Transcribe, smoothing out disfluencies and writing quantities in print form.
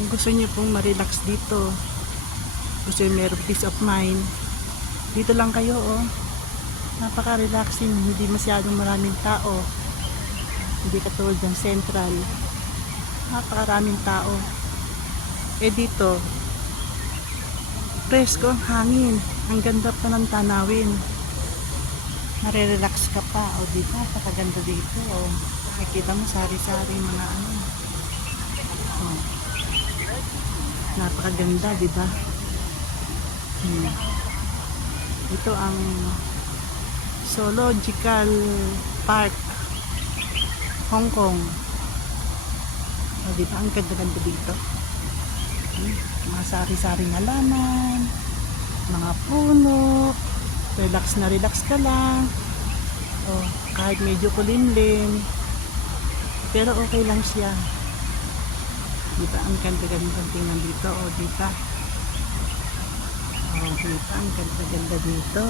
Kung gusto niyo pong ma-relax dito, gusto niyo meron peace of mind, dito lang kayo oh. Napaka-relaxing, hindi masyadong maraming tao. Hindi katulad ng Central. Napakaraming tao. Eh dito, presko ang hangin. Ang ganda pa ng tanawin. Nare-relax ka pa. O dito, napakaganda dito. O, nakikita mo sari-sari mga ano. O, napakaganda, di ba? Ito ang Zoological Park, Hong Kong. O, di ba? Ang ganda-ganda dito. Mga sari-saring halaman, mga puno, relax na relax ka lang. O, kahit medyo kulimlim, pero okay lang siya. Diba? Ang ganda-ganda tingnan dito. O, diba? O, diba? Ang ganda-ganda dito.